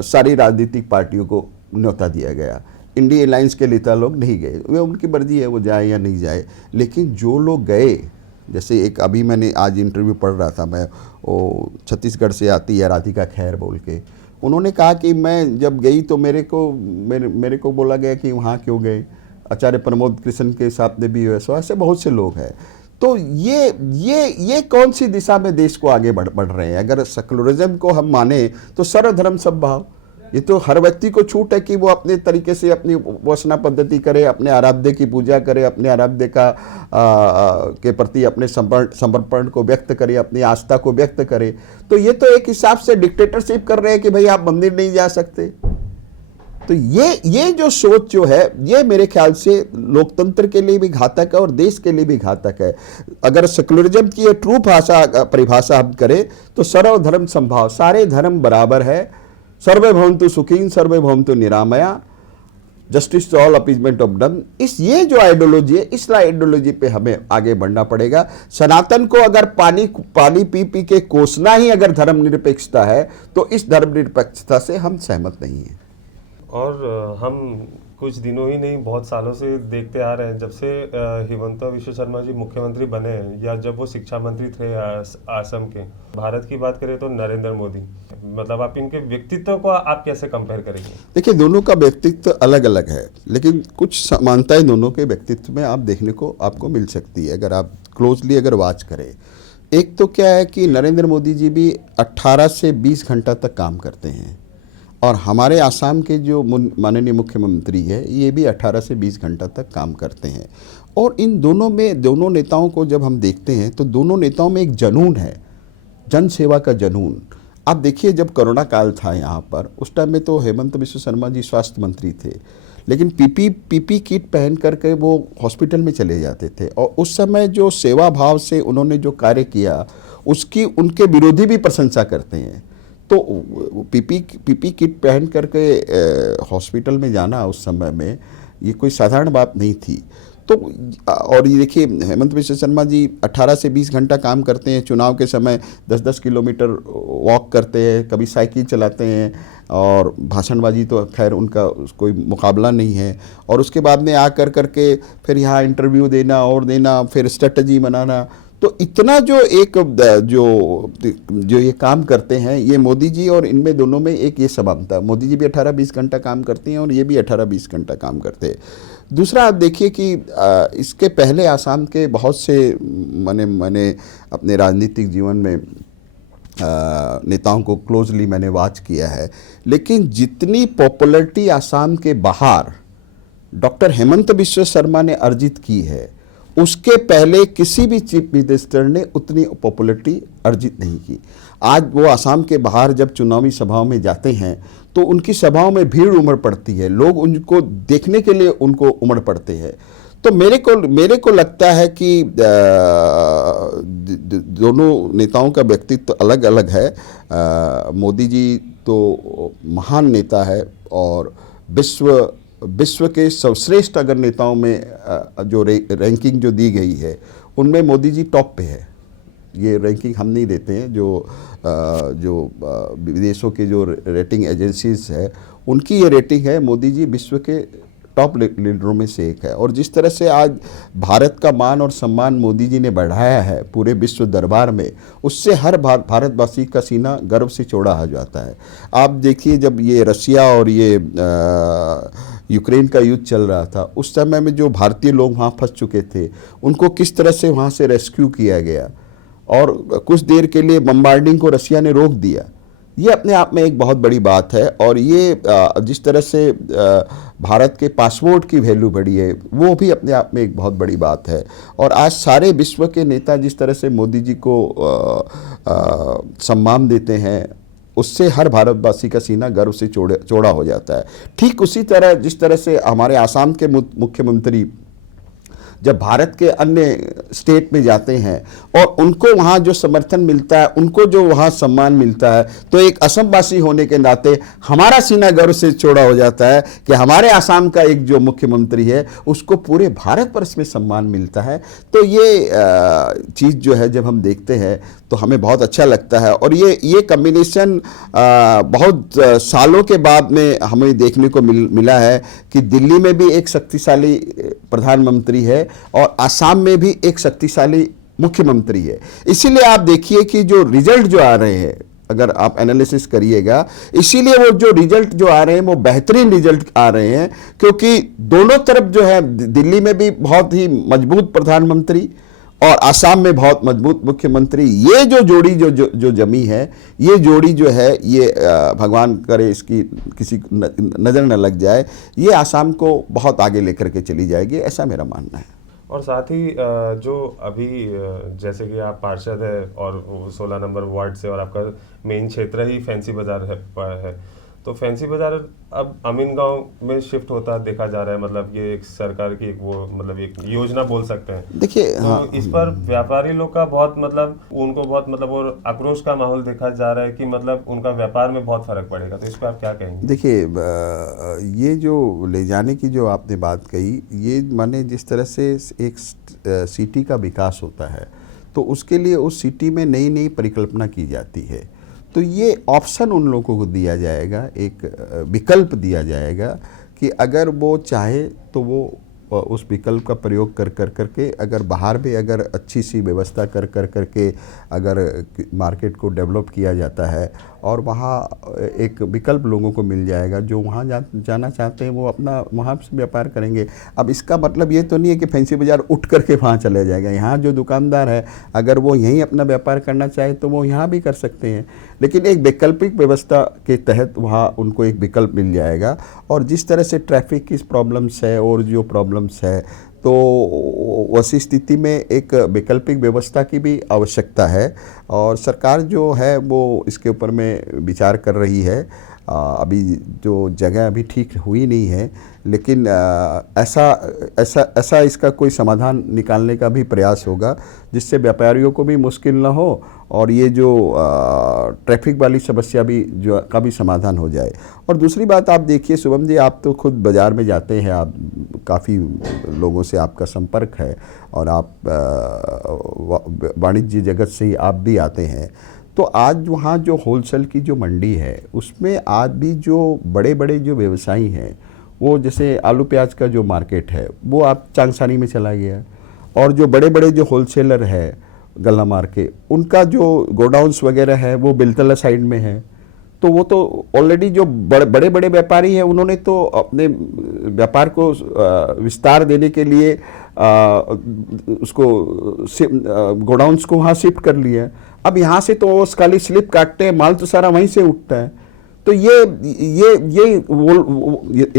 सारी राजनीतिक पार्टियों को न्योता दिया गया, इंडिया अलायंस के नेता लोग नहीं गए, वे उनकी मर्जी है वो जाए या नहीं जाए। लेकिन जो लोग गए, जैसे एक अभी मैंने आज इंटरव्यू पढ़ रहा था मैं, वो छत्तीसगढ़ से आती है राधिका खैर बोल के, उन्होंने कहा कि मैं जब गई तो मेरे को बोला गया कि वहाँ क्यों गए, आचार्य प्रमोद कृष्ण के साथ ने भी वैसा, ऐसे बहुत से लोग हैं। तो ये कौन सी दिशा में देश को आगे बढ़ रहे हैं? अगर सेकुलरिज्म को हम माने तो सर्वधर्म समभाव, ये तो हर व्यक्ति को छूट है कि वो अपने तरीके से अपनी उपासना पद्धति करे, अपने आराध्य की पूजा करे, अपने आराध्य के प्रति अपने समर्पण को व्यक्त करे, अपनी आस्था को व्यक्त करे। तो ये तो एक हिसाब से डिक्टेटरशिप कर रहे हैं कि भाई आप मंदिर नहीं जा सकते। तो ये जो सोच जो है, ये मेरे ख्याल से लोकतंत्र के लिए भी घातक है और देश के लिए भी घातक है। अगर सेकुलरिज्म की ट्रू परिभाषा हम करें तो सर्वधर्म समभाव, सारे धर्म बराबर है, सर्वे भवन्तु सुखिन सर्वे भवन्तु निरामया, justice to all, appeasement of none. ये जो आइडियोलॉजी है, इस आइडियोलॉजी पे हमें आगे बढ़ना पड़ेगा। सनातन को अगर पानी पी पी के कोसना ही अगर धर्मनिरपेक्षता है तो इस धर्मनिरपेक्षता से हम सहमत नहीं हैं। और हम कुछ दिनों ही नहीं, बहुत सालों से देखते आ रहे हैं, जब से हिमंत विश्व शर्मा जी मुख्यमंत्री बने हैं या जब वो शिक्षा मंत्री थे असम के, भारत की बात करें तो नरेंद्र मोदी, मतलब आप इनके व्यक्तित्व को आप कैसे कंपेयर करेंगे? देखिए, दोनों का व्यक्तित्व अलग अलग है, लेकिन कुछ समानताएं दोनों के व्यक्तित्व में आप देखने को आपको मिल सकती है अगर आप क्लोजली अगर वॉच करें। एक तो क्या है कि नरेंद्र मोदी जी भी 18 से 20 घंटा तक काम करते हैं, और हमारे आसाम के जो माननीय मुख्यमंत्री है ये भी 18 से 20 घंटा तक काम करते हैं। और इन दोनों नेताओं को जब हम देखते हैं तो दोनों नेताओं में एक जनून है, जन सेवा का जनून। आप देखिए, जब कोरोना काल था यहाँ पर, उस टाइम में तो हेमंत बिस्वा शर्मा जी स्वास्थ्य मंत्री थे, लेकिन पीपी किट पहन करके वो हॉस्पिटल में चले जाते थे, और उस समय जो सेवा भाव से उन्होंने जो कार्य किया उसकी उनके विरोधी भी प्रशंसा करते हैं। तो पीपी किट पहन करके हॉस्पिटल में जाना उस समय में ये कोई साधारण बात नहीं थी। तो और ये देखिए, हेमंत बिस्वा शर्मा जी 18 से 20 घंटा काम करते हैं, चुनाव के समय 10-10 किलोमीटर वॉक करते हैं, कभी साइकिल चलाते हैं, और भाषणबाजी तो खैर उनका कोई मुकाबला नहीं है। और उसके बाद में आकर करके फिर यहाँ इंटरव्यू देना और देना, फिर स्ट्रेटजी बनाना। तो इतना जो ये काम करते हैं, ये मोदी जी और इनमें दोनों में एक ये समानता, मोदी जी भी 18-20 घंटा काम करते हैं और ये भी 18-20 घंटा काम करते हैं। दूसरा, आप देखिए कि इसके पहले आसाम के बहुत से मैंने अपने राजनीतिक जीवन में नेताओं को क्लोजली मैंने वॉच किया है, लेकिन जितनी पॉपुलैरिटी आसाम के बाहर डॉक्टर हेमंत बिस्वा शर्मा ने अर्जित की है, उसके पहले किसी भी चीफ मिनिस्टर ने उतनी पॉपुलैरिटी अर्जित नहीं की। आज वो आसाम के बाहर जब चुनावी सभाओं में जाते हैं तो उनकी सभाओं में भीड़ उमड़ पड़ती है, लोग उनको देखने के लिए उनको उमड़ पड़ते हैं। तो मेरे को लगता है कि दोनों नेताओं का व्यक्तित्व अलग अलग है। मोदी जी तो महान नेता है और विश्व के सर्वश्रेष्ठ अगर नेताओं में जो रैंकिंग जो दी गई है उनमें मोदी जी टॉप पे है। ये रैंकिंग हम नहीं देते हैं, जो विदेशों के जो रेटिंग एजेंसीज है उनकी ये रेटिंग है। मोदी जी विश्व के टॉप लीडरों में से एक है, और जिस तरह से आज भारत का मान और सम्मान मोदी जी ने बढ़ाया है पूरे विश्व दरबार में, उससे हर भारतवासी का सीना गर्व से चौड़ा हो जाता है। आप देखिए, जब ये रसिया और ये यूक्रेन का युद्ध चल रहा था, उस समय में जो भारतीय लोग वहाँ फंस चुके थे उनको किस तरह से वहाँ से रेस्क्यू किया गया, और कुछ देर के लिए बम्बार्डिंग को रसिया ने रोक दिया। ये अपने आप में एक बहुत बड़ी बात है। और ये जिस तरह से भारत के पासपोर्ट की वैल्यू बढ़ी है, वो भी अपने आप में एक बहुत बड़ी बात है। और आज सारे विश्व के नेता जिस तरह से मोदी जी को सम्मान देते हैं, उससे हर भारतवासी का सीना गर्व से चौड़ा हो जाता है। ठीक उसी तरह जिस तरह से हमारे आसाम के मुख्यमंत्री जब भारत के अन्य स्टेट में जाते हैं और उनको वहाँ जो समर्थन मिलता है, उनको जो वहाँ सम्मान मिलता है, तो एक असमवासी होने के नाते हमारा सीना गर्व से चौड़ा हो जाता है कि हमारे आसाम का एक जो मुख्यमंत्री है उसको पूरे भारत वर्ष में सम्मान मिलता है। तो ये चीज़ जो है जब हम देखते हैं तो हमें बहुत अच्छा लगता है। और ये कम्बिनेशन बहुत सालों के बाद में हमें देखने को मिला है कि दिल्ली में भी एक शक्तिशाली प्रधानमंत्री है और आसाम में भी एक शक्तिशाली मुख्यमंत्री है। इसीलिए आप देखिए कि जो रिजल्ट जो आ रहे हैं, अगर आप एनालिसिस करिएगा, इसीलिए वो जो रिजल्ट जो आ रहे हैं वो बेहतरीन रिजल्ट आ रहे हैं, क्योंकि दोनों तरफ जो है, दिल्ली में भी बहुत ही मजबूत प्रधानमंत्री और आसाम में बहुत मजबूत मुख्यमंत्री, ये जो जोड़ी जो जमी है, ये जोड़ी जो है ये भगवान करे इसकी किसी नज़र न लग जाए, ये आसाम को बहुत आगे लेकर के चली जाएगी, ऐसा मेरा मानना है। और साथ ही जो अभी जैसे कि आप पार्षद है और 16 नंबर वार्ड से, और आपका मेन क्षेत्र ही फैंसी बाजार है, तो फैंसी बाजार अब अमीन गांव में शिफ्ट होता देखा जा रहा है। मतलब ये एक सरकार की एक वो मतलब एक योजना बोल सकते हैं। देखिए, तो हाँ, इस पर व्यापारी लोग का बहुत मतलब उनको बहुत मतलब और आक्रोश का माहौल देखा जा रहा है कि मतलब उनका व्यापार में बहुत फर्क पड़ेगा। तो इस पर आप क्या कहेंगे? देखिए, ये जो ले जाने की जो आपने बात कही, ये माने जिस तरह से एक सिटी का विकास होता है तो उसके लिए उस सिटी में नई नई परिकल्पना की जाती है। तो ये ऑप्शन उन लोगों को दिया जाएगा, एक विकल्प दिया जाएगा कि अगर वो चाहे तो वो उस विकल्प का प्रयोग कर करके अगर बाहर भी अगर अच्छी सी व्यवस्था कर करके अगर मार्केट को डेवलप किया जाता है और वहाँ एक विकल्प लोगों को मिल जाएगा, जो वहाँ जाना चाहते हैं वो अपना वहाँ से व्यापार करेंगे। अब इसका मतलब ये तो नहीं है कि फैंसी बाज़ार उठ करके वहाँ चले जाएगा। यहाँ जो दुकानदार है अगर वो यहीं अपना व्यापार करना चाहे तो वो यहाँ भी कर सकते हैं, लेकिन एक वैकल्पिक व्यवस्था के तहत वहाँ उनको एक विकल्प मिल जाएगा। और जिस तरह से ट्रैफिक की प्रॉब्लम्स है और जो प्रॉब्लम्स है, तो वैसी स्थिति में एक वैकल्पिक व्यवस्था की भी आवश्यकता है और सरकार जो है वो इसके ऊपर में विचार कर रही है। अभी जो जगह अभी ठीक हुई नहीं है, लेकिन ऐसा इसका कोई समाधान निकालने का भी प्रयास होगा जिससे व्यापारियों को भी मुश्किल ना हो और ये जो ट्रैफिक वाली समस्या भी जो का भी समाधान हो जाए। और दूसरी बात आप देखिए शुभम जी, आप तो खुद बाज़ार में जाते हैं, आप काफ़ी लोगों से आपका संपर्क है और आप वाणिज्य जगत से ही आप भी आते हैं। तो आज वहाँ जो होलसेल की जो मंडी है उसमें आज भी जो बड़े बड़े जो व्यवसायी हैं, वो जैसे आलू प्याज का जो मार्केट है वो आप चांगसानी में चला गया, और जो बड़े बड़े जो होलसेलर है गल्ला मार के, उनका जो गोडाउन्स वगैरह है वो बेलतला साइड में है। तो वो तो ऑलरेडी जो बड़े बड़े व्यापारी हैं उन्होंने तो अपने व्यापार को विस्तार देने के लिए उसको गोडाउन्स को वहाँ शिफ्ट कर लिया। अब यहाँ से तो वो खाली स्लिप काटते हैं, माल तो सारा वहीं से उठता है। तो ये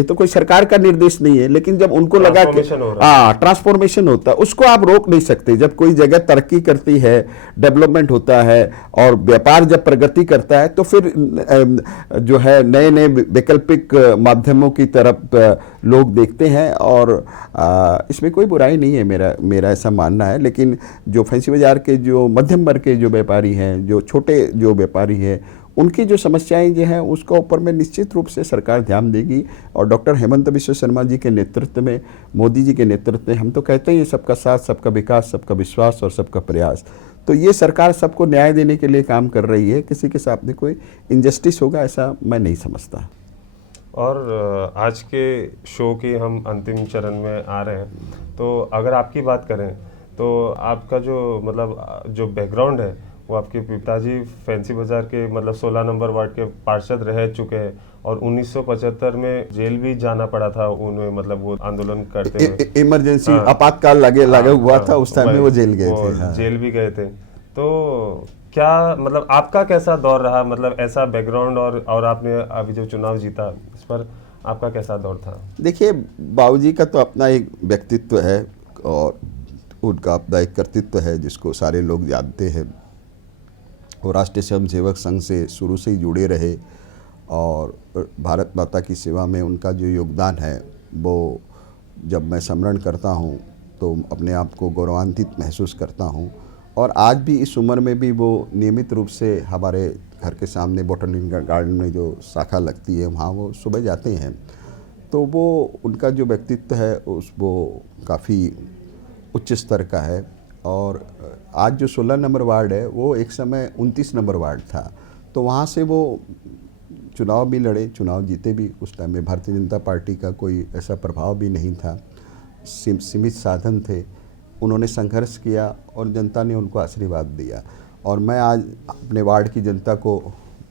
तो कोई सरकार का निर्देश नहीं है, लेकिन जब उनको लगा कि ट्रांसफॉर्मेशन होता है, उसको आप रोक नहीं सकते। जब कोई जगह तरक्की करती है, डेवलपमेंट होता है और व्यापार जब प्रगति करता है तो फिर जो है नए नए वैकल्पिक माध्यमों की तरफ लोग देखते हैं और इसमें कोई बुराई नहीं है, मेरा ऐसा मानना है। लेकिन जो फैंसी बाजार के जो मध्यम वर्ग के जो व्यापारी हैं, जो छोटे जो व्यापारी हैं, उनकी जो समस्याएं जो हैं उसका ऊपर में निश्चित रूप से सरकार ध्यान देगी। और डॉक्टर हेमंत बिश्व शर्मा जी के नेतृत्व में, मोदी जी के नेतृत्व में, हम तो कहते हैं सबका साथ, सबका विकास, सबका विश्वास और सबका प्रयास। तो ये सरकार सबको न्याय देने के लिए काम कर रही है, किसी के साथ में कोई इनजस्टिस होगा ऐसा मैं नहीं समझता। और आज के शो के हम अंतिम चरण में आ रहे हैं, तो अगर आपकी बात करें तो आपका जो मतलब जो बैकग्राउंड है वो आपके पिताजी फैंसी बाजार के मतलब 16 नंबर वार्ड के पार्षद रह चुके हैं और 1975 में जेल भी जाना पड़ा था उन्हें, मतलब वो आंदोलन करते हुए इमरजेंसी आपातकाल लगा हुआ था, उस टाइम में वो जेल गए थे। जेल भी गए थे। तो क्या मतलब आपका कैसा दौर रहा, मतलब ऐसा बैकग्राउंड और आपने अभी जो चुनाव जीता, इस पर आपका कैसा दौर था? देखिए, बाबूजी का तो अपना एक व्यक्तित्व है और उनका अपना एक कर्तृत्व है जिसको सारे लोग जानते हैं। वो राष्ट्रीय स्वयंसेवक संघ से शुरू से ही जुड़े रहे और भारत माता की सेवा में उनका जो योगदान है वो जब मैं स्मरण करता हूँ तो अपने आप को गौरवान्वित महसूस करता हूँ। और आज भी इस उम्र में भी वो नियमित रूप से हमारे घर के सामने बोटनिकल गार्डन में जो शाखा लगती है वहाँ वो सुबह जाते हैं। तो वो उनका जो व्यक्तित्व है वो काफ़ी उच्च स्तर का है। और आज जो 16 नंबर वार्ड है वो एक समय 29 नंबर वार्ड था, तो वहाँ से वो चुनाव भी लड़े, चुनाव जीते भी। उस टाइम में भारतीय जनता पार्टी का कोई ऐसा प्रभाव भी नहीं था, सीमित साधन थे। उन्होंने संघर्ष किया और जनता ने उनको आशीर्वाद दिया। और मैं आज अपने वार्ड की जनता को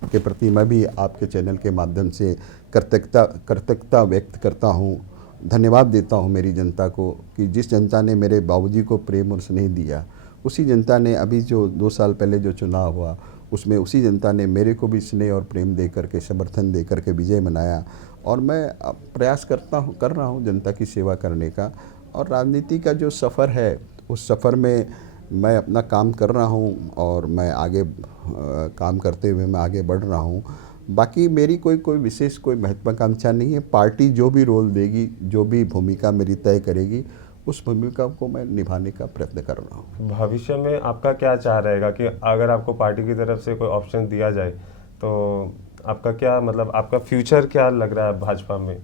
के प्रति मैं भी आपके चैनल के माध्यम से कृतज्ञता व्यक्त करता हूँ, धन्यवाद देता हूँ मेरी जनता को कि जिस जनता ने मेरे बाबूजी को प्रेम और स्नेह दिया, उसी जनता ने अभी जो 2 साल पहले जो चुनाव हुआ उसमें उसी जनता ने मेरे को भी स्नेह और प्रेम दे करके, समर्थन दे करके विजय मनाया। और मैं प्रयास कर रहा हूँ जनता की सेवा करने का। और राजनीति का जो सफ़र है उस सफ़र में मैं अपना काम कर रहा हूँ और मैं आगे काम करते हुए मैं आगे बढ़ रहा हूँ। बाकी मेरी कोई विशेष कोई महत्वाकांक्षा नहीं है। पार्टी जो भी रोल देगी, जो भी भूमिका मेरी तय करेगी, उस भूमिका को मैं निभाने का प्रयत्न कर रहा हूँ। भविष्य में आपका क्या चाह रहेगा कि अगर आपको पार्टी की तरफ से कोई ऑप्शन दिया जाए तो आपका क्या मतलब आपका फ्यूचर क्या लग रहा है भाजपा में?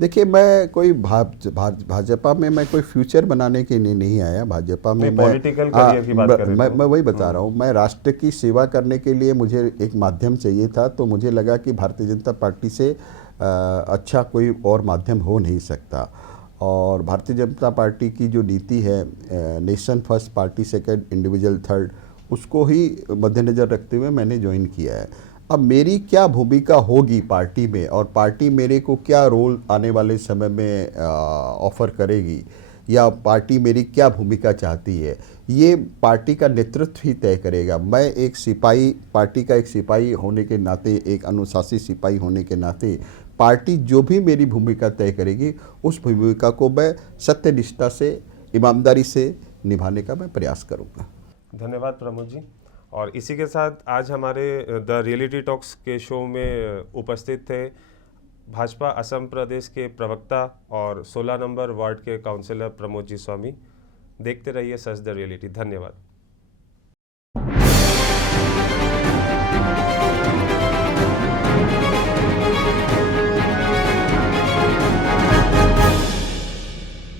देखिए, मैं कोई भाजपा में मैं कोई फ्यूचर बनाने के लिए नहीं आया। भाजपा में मैं पॉलिटिकल करियर की बात कर रहे थे। मैं वही बता रहा हूँ, मैं राष्ट्र की सेवा करने के लिए मुझे एक माध्यम चाहिए था। तो मुझे लगा कि भारतीय जनता पार्टी से अच्छा कोई और माध्यम हो नहीं सकता। और भारतीय जनता पार्टी की जो नीति है, nation first, party second, individual third, उसको ही मद्देनज़र रखते हुए मैंने ज्वाइन किया है। अब मेरी क्या भूमिका होगी पार्टी में और पार्टी मेरे को क्या रोल आने वाले समय में ऑफ़र करेगी, या पार्टी मेरी क्या भूमिका चाहती है, ये पार्टी का नेतृत्व ही तय करेगा। मैं एक सिपाही, पार्टी का एक सिपाही होने के नाते, एक अनुशासित सिपाही होने के नाते, पार्टी जो भी मेरी भूमिका तय करेगी उस भूमिका को मैं सत्यनिष्ठा से, ईमानदारी से निभाने का मैं प्रयास करूँगा। धन्यवाद प्रमोद जी। और इसी के साथ आज हमारे द रियलिटी टॉक्स के शो में उपस्थित थे भाजपा असम प्रदेश के प्रवक्ता और 16 नंबर वार्ड के काउंसलर प्रमोद जी स्वामी। देखते रहिए सच द रियलिटी। धन्यवाद।